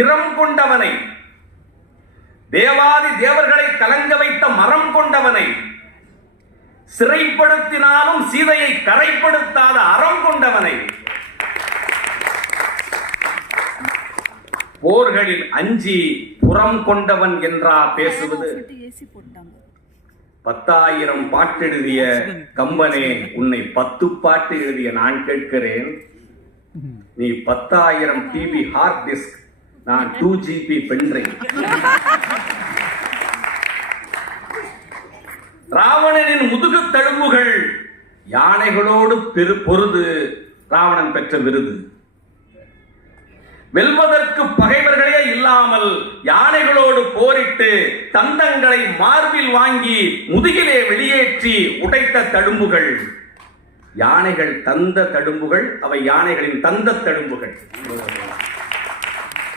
திறம் கொண்டவனை. தேவாதி தேவர்களை கலங்க வைத்த மரம் கொண்டவனை. சிறைப்படுத்தினாலும் சீதையை கரைப்படுத்தாத அறம் கொண்டவனை. போர்களில் அஞ்சி புறம் கொண்டவன் என்றா பேசுவது. பத்தாயிரம் பாட்டு எழுதிய கம்பனே உன்னை பத்து பாட்டு எழுதிய நான் கேட்கிறேன். நீ பத்தாயிரம் டிவி ஹார்ட் டிஸ்க் நான் டூ ஜிபி பென்ட்ரைவ் ராவணனின் முதுகு தழும்புகள் யானைகளோடு பெரு பொருது ராவணன் பெற்ற விருது. வெல்வதற்கு பகைவர்களே இல்லாமல் யானைகளோடு போரிட்டு தந்தங்களை மார்பில் வாங்கி முதுகிலே வெளியேற்றி உடைத்த தழும்புகள். யானைகள் தந்த தடும்புகள் அவை யானைகளின் தந்த தழும்புகள்.